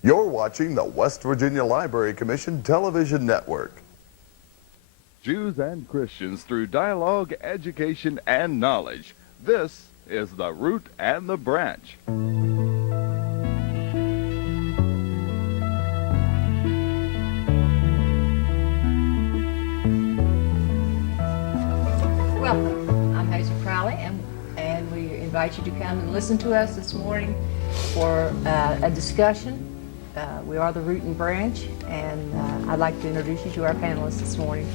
You're watching the West Virginia Library Commission Television Network. Jews and Christians through dialogue, education, and knowledge. This is The Root and the Branch. Welcome. I'm Hazel Crowley, and we invite you to come and listen to us this morning for a discussion. We are the Root and Branch, and I'd like to introduce you to our panelists this morning.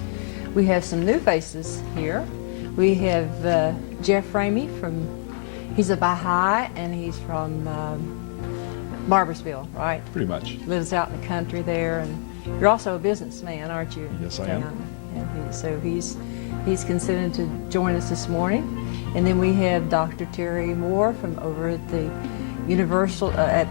We have some new faces here. We have Jeff Ramey he's a Baha'i, and he's from Barbersville, right? Pretty much. Lives out in the country there, and you're also a businessman, aren't you? Yes, I am. And he's considered to join us this morning. And then we have Dr. Terry Moore from over at the I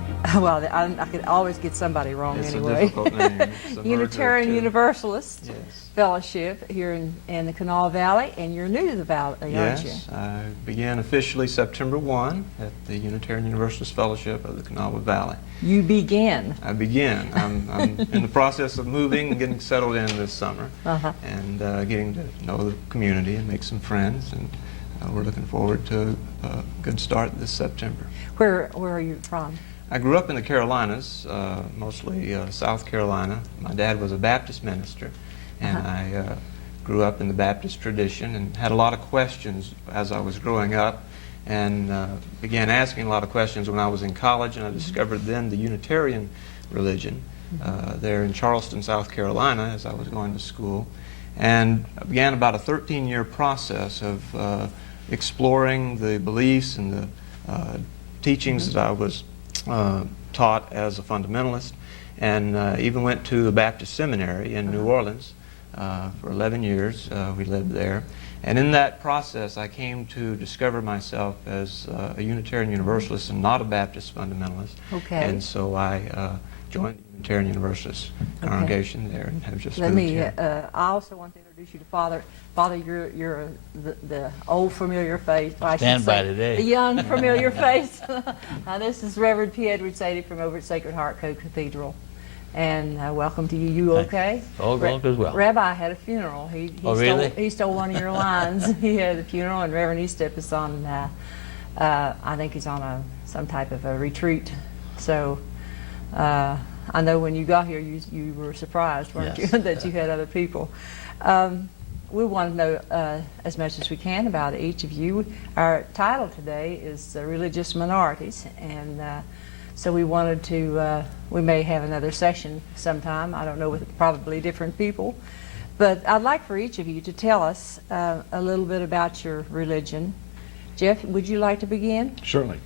could always get somebody wrong it's anyway. A difficult name. It's a Unitarian Universalist Yes. Fellowship here in the Kanawha Valley, and you're new to the valley, aren't you? Yes, I began officially September 1 at the Unitarian Universalist Fellowship of the Kanawha Valley. You began. I began. I'm in the process of moving and getting settled in this summer, and getting to know the community and make some friends, and we're looking forward to a good start this September. Where are you from? I grew up in the Carolinas, mostly South Carolina. My dad was a Baptist minister, and I grew up in the Baptist tradition and had a lot of questions as I was growing up, and began asking a lot of questions when I was in college, and I discovered then the Unitarian religion there in Charleston, South Carolina, as I was going to school, and I began about a 13-year process of exploring the beliefs and the teachings that I was taught as a fundamentalist, and even went to the Baptist Seminary in New Orleans for 11 years. We lived there, and in that process I came to discover myself as a Unitarian Universalist and not a Baptist fundamentalist. Okay. And so I joined the Unitarian Universalist congregation there, and have just Let moved me. here. I also want to introduce you to Father. Father, you're the old familiar face. I should Stand by say, today. the young familiar face. This is Reverend P. Edward Sadie from over at Sacred Heart Cathedral, and welcome to you. You okay? All goes well. Rabbi had a funeral. Really? He stole one of your lines. He had a funeral, and Reverend Estep is on. I think he's on some type of a retreat. So. I know when you got here, you were surprised, weren't Yes. you, that you had other people. We want to know as much as we can about each of you. Our title today is Religious Minorities, and so we wanted to, we may have another session sometime, I don't know, with probably different people, but I'd like for each of you to tell us a little bit about your religion. Jeff, would you like to begin? Certainly.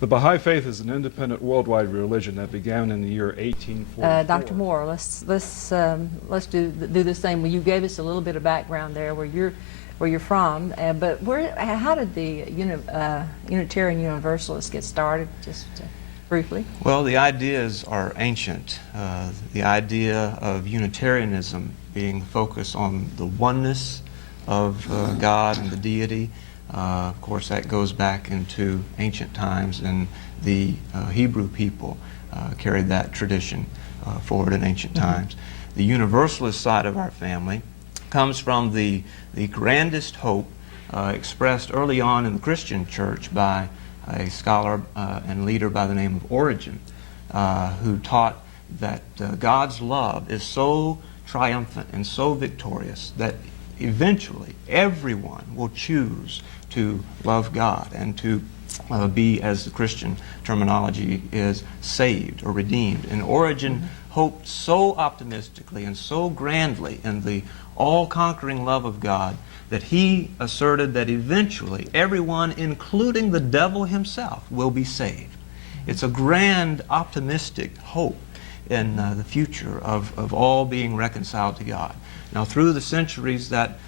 The Baha'i Faith is an independent worldwide religion that began in the year 1844. Dr. Moore, let's do the same. Well, you gave us a little bit of background there where you're from, but how did the Unitarian Universalists get started? Just briefly. Well, the ideas are ancient. The idea of Unitarianism being focused on the oneness of God and the deity. Of course, that goes back into ancient times, and the Hebrew people carried that tradition forward in ancient times. The Universalist side of our family comes from the grandest hope expressed early on in the Christian church by a scholar and leader by the name of Origen, who taught that God's love is so triumphant and so victorious that eventually everyone will choose to love God and to be, as the Christian terminology is, saved or redeemed. And Origen hoped so optimistically and so grandly in the all-conquering love of God that he asserted that eventually everyone, including the devil himself, will be saved. It's a grand, optimistic hope in the future of all being reconciled to God. Now, through the centuries, that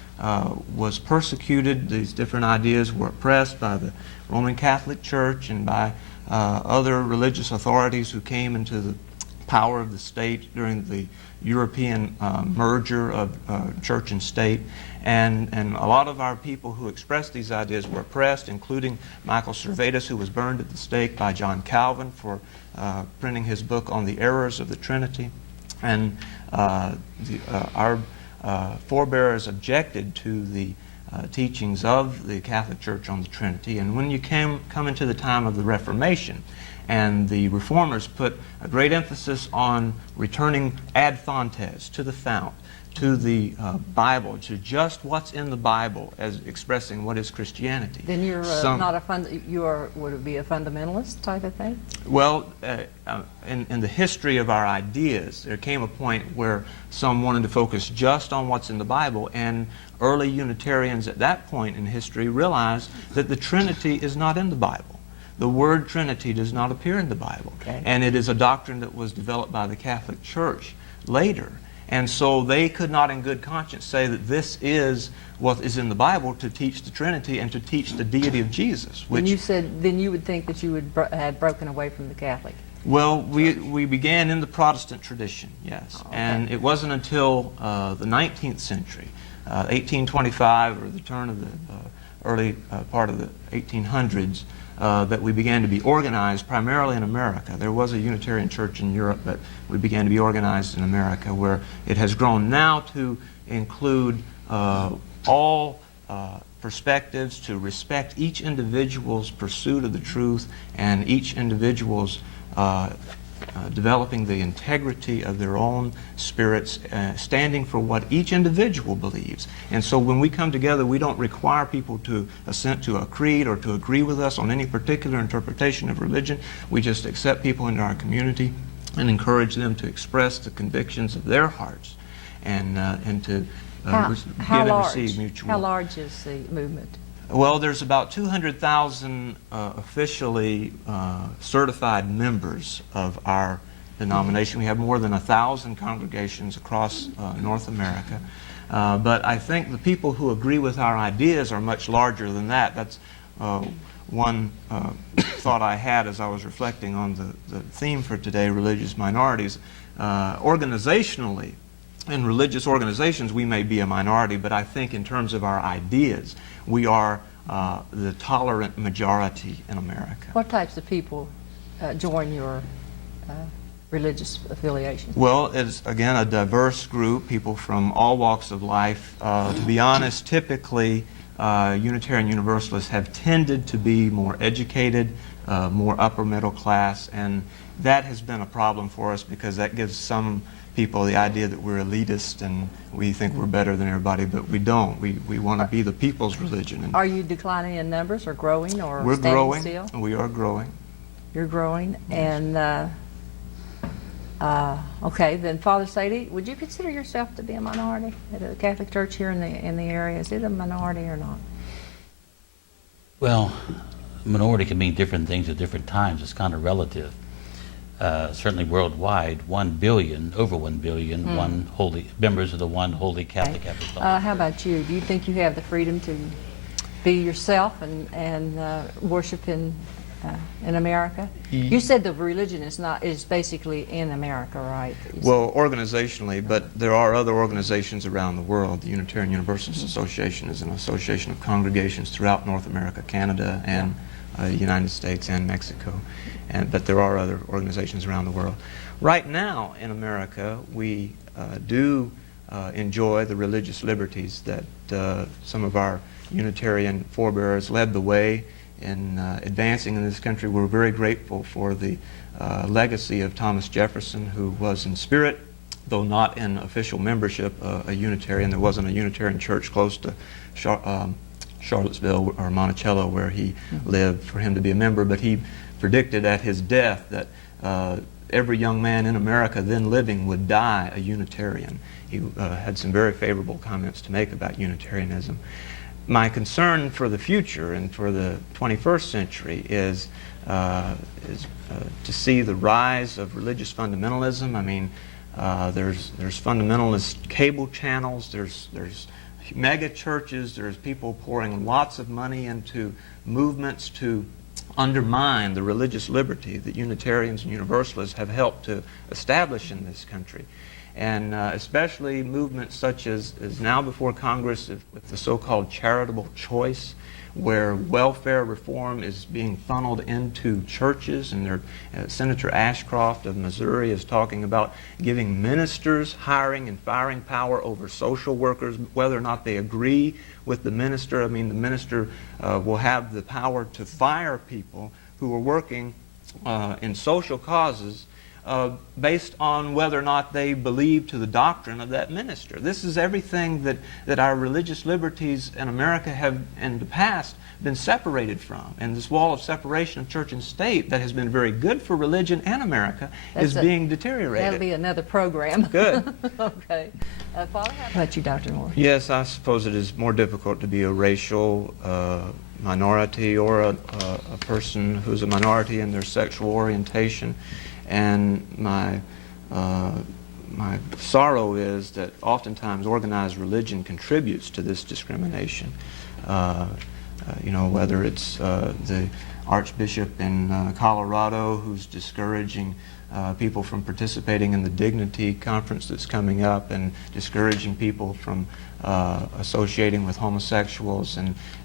was persecuted. These different ideas were oppressed by the Roman Catholic Church and by other religious authorities who came into the power of the state during the European merger of church and state. And a lot of our people who expressed these ideas were oppressed, including Michael Servetus, who was burned at the stake by John Calvin for printing his book on the errors of the Trinity. And our forebears objected to the teachings of the Catholic Church on the Trinity. And when you come into the time of the Reformation, and the Reformers put a great emphasis on returning ad fontes, to the fount, to the Bible, to just what's in the Bible as expressing what is Christianity. Then you're not a would it be a fundamentalist type of thing? Well, in the history of our ideas, there came a point where some wanted to focus just on what's in the Bible, and early Unitarians at that point in history realized that the Trinity is not in the Bible. The word Trinity does not appear in the Bible, and it is a doctrine that was developed by the Catholic Church later. And so they could not in good conscience say that this is what is in the Bible to teach the Trinity and to teach the deity of Jesus. Which, and you said then you would think that you would have broken away from the Catholic. Well, we began in the Protestant tradition, yes. Oh, okay. And it wasn't until the 19th century, 1825, or the turn of the early part of the 1800s, that we began to be organized primarily in America. There was a Unitarian church in Europe, but we began to be organized in America, where it has grown now to include all perspectives, to respect each individual's pursuit of the truth and each individual's developing the integrity of their own spirits, standing for what each individual believes. And so when we come together, we don't require people to assent to a creed or to agree with us on any particular interpretation of religion. We just accept people into our community and encourage them to express the convictions of their hearts and to give and receive mutual. How large is the movement? Well, there's about 200,000 officially certified members of our denomination. We have more than 1,000 congregations across North America. But I think the people who agree with our ideas are much larger than that. That's one thought I had as I was reflecting on the theme for today, religious minorities. Organizationally, in religious organizations, we may be a minority, but I think in terms of our ideas, we are the tolerant majority in America. What types of people join your religious affiliation? Well, it's, again, a diverse group, people from all walks of life. To be honest, typically, Unitarian Universalists have tended to be more educated, more upper middle class, and that has been a problem for us because that gives some people the idea that we're elitist and we think we're better than everybody, but we don't. We want to be the people's religion. And are you declining in numbers or growing or we're standing growing. still? We are growing. You're growing. Yes. And okay, then Father Sadie, would you consider yourself to be a minority at the Catholic Church here in the area? Is it a minority or not? Well, minority can mean different things at different times. It's kind of relative. Certainly worldwide, 1 billion, over 1 billion, members of the one holy Catholic Apostolic. How about you? Do you think you have the freedom to be yourself and worship in America? You said the religion is basically in America, right? Well, organizationally, but there are other organizations around the world. The Unitarian Universalist Association is an association of congregations throughout North America, Canada, and the United States and Mexico. But there are other organizations around the world. Right now in America, we do enjoy the religious liberties that some of our Unitarian forebears led the way in advancing in this country. We're very grateful for the legacy of Thomas Jefferson, who was in spirit, though not in official membership, a Unitarian. There wasn't a Unitarian church close to Charlottesville or Monticello where he lived for him to be a member, but he predicted at his death that every young man in America then living would die a Unitarian. He had some very favorable comments to make about Unitarianism. My concern for the future and for the 21st century is to see the rise of religious fundamentalism. I mean, there's fundamentalist cable channels, there's mega churches, there's people pouring lots of money into movements to undermine the religious liberty that Unitarians and Universalists have helped to establish in this country. And especially movements such as is now before Congress with the so-called charitable choice, where welfare reform is being funneled into churches, and Senator Ashcroft of Missouri is talking about giving ministers hiring and firing power over social workers, whether or not they agree with the minister. I mean, the minister will have the power to fire people who are working in social causes based on whether or not they believe to the doctrine of that minister. This is everything that our religious liberties in America have in the past been separated from. And this wall of separation of church and state that has been very good for religion and America is being deteriorated. That'll be another program. Good. Okay. Father, how about you, Dr. Moore? Yes, I suppose it is more difficult to be a racial minority or a person who's a minority in their sexual orientation. And my sorrow is that oftentimes organized religion contributes to this discrimination. You know, whether it's the Archbishop in Colorado who's discouraging people from participating in the Dignity Conference that's coming up, and discouraging people from associating with homosexuals,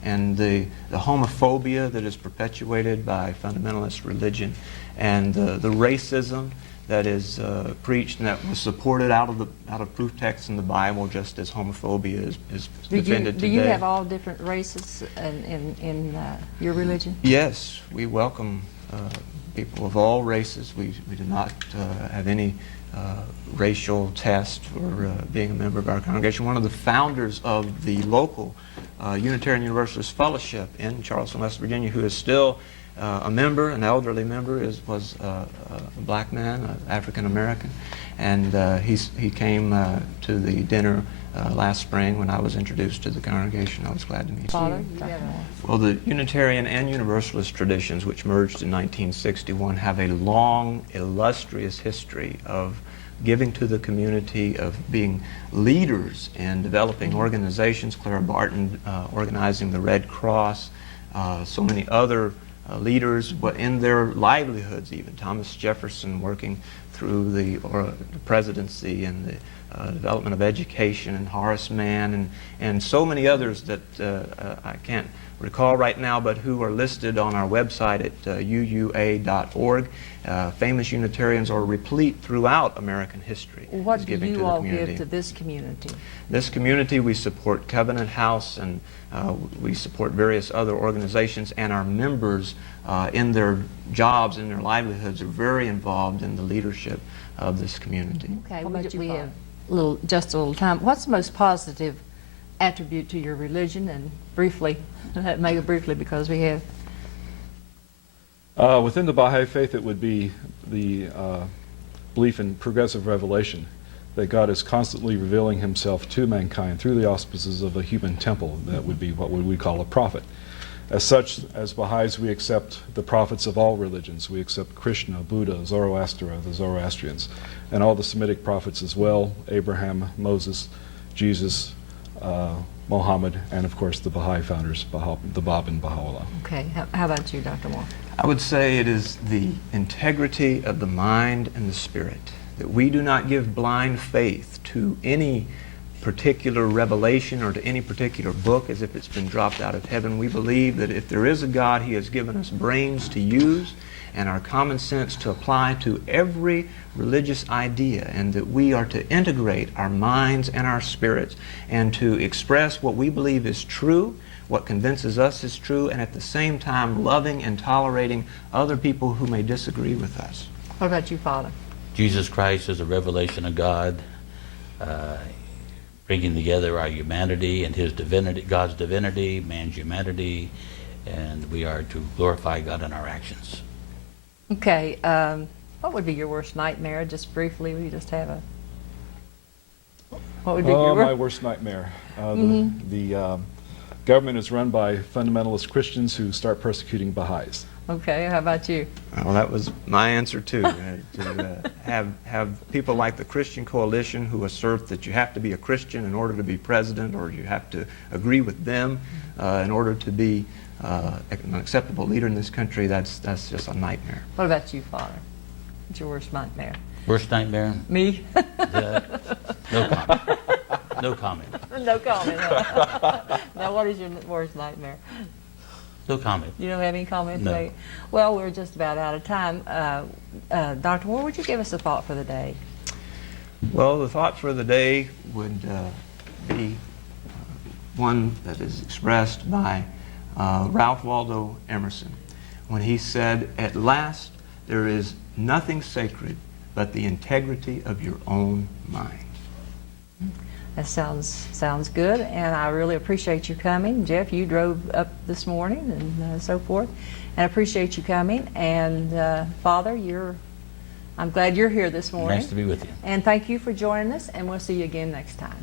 and the homophobia that is perpetuated by fundamentalist religion, and the racism that is preached and that was supported out of proof texts in the Bible, just as homophobia is defended today. Do you have all different races in your religion? Yes, we welcome people of all races. We do not have any racial test for being a member of our congregation. One of the founders of the local Unitarian Universalist Fellowship in Charleston, West Virginia, who is still a member, an elderly member, was a black man, African American, and he came to the dinner last spring when I was introduced to the congregation. I was glad to meet Father, him. Dr. Moore? Well, the Unitarian and Universalist traditions, which merged in 1961, have a long, illustrious history of giving to the community, of being leaders in developing organizations. Clara Barton organizing the Red Cross, so many other leaders, but in their livelihoods even. Thomas Jefferson working through the presidency and the development of education, and Horace Mann, and so many others that I can't recall right now, but who are listed on our website at uua.org. Famous Unitarians are replete throughout American history. What do you all give to this community? This community, we support Covenant House, and we support various other organizations, and our members in their jobs, in their livelihoods, are very involved in the leadership of this community. Okay, we have just a little time. What's the most positive attribute to your religion? And briefly, make it briefly because we have. Within the Baha'i faith, it would be the belief in progressive revelation, that God is constantly revealing himself to mankind through the auspices of a human temple. That would be what we call a prophet. As such, as Baha'is, we accept the prophets of all religions. We accept Krishna, Buddha, Zoroaster, the Zoroastrians, and all the Semitic prophets as well, Abraham, Moses, Jesus, Muhammad, and of course the Baha'i founders, the Bab and Baha'u'llah. Okay, how about you, Dr. Moore? I would say it is the integrity of the mind and the spirit, that we do not give blind faith to any particular revelation or to any particular book as if it's been dropped out of heaven. We believe that if there is a God, he has given us brains to use and our common sense to apply to every religious idea, and that we are to integrate our minds and our spirits and to express what we believe is true, what convinces us is true, and at the same time loving and tolerating other people who may disagree with us. What about you, Father? Jesus Christ is a revelation of God, bringing together our humanity and his divinity, God's divinity, man's humanity, and we are to glorify God in our actions. Okay, what would be your worst nightmare? Just briefly, we just have a. What would be your My worst nightmare. The government is run by fundamentalist Christians who start persecuting Baha'is. Okay, how about you? Well, that was my answer too. To have people like the Christian Coalition who assert that you have to be a Christian in order to be president, or you have to agree with them in order to be an acceptable leader in this country, that's just a nightmare. What about you, Father? What's your worst nightmare? Worst nightmare? Me? No comment. No comment. No comment. Now, what is your worst nightmare? No comment. You don't have any comment to No. make? Well, we're just about out of time. Dr. Moore, would you give us a thought for the day? Well, the thought for the day would be one that is expressed by Ralph Waldo Emerson when he said, "At last there is nothing sacred but the integrity of your own mind." That sounds good, and I really appreciate you coming. Jeff, you drove up this morning and so forth, and I appreciate you coming. And Father, I'm glad you're here this morning. Nice to be with you. And thank you for joining us, and we'll see you again next time.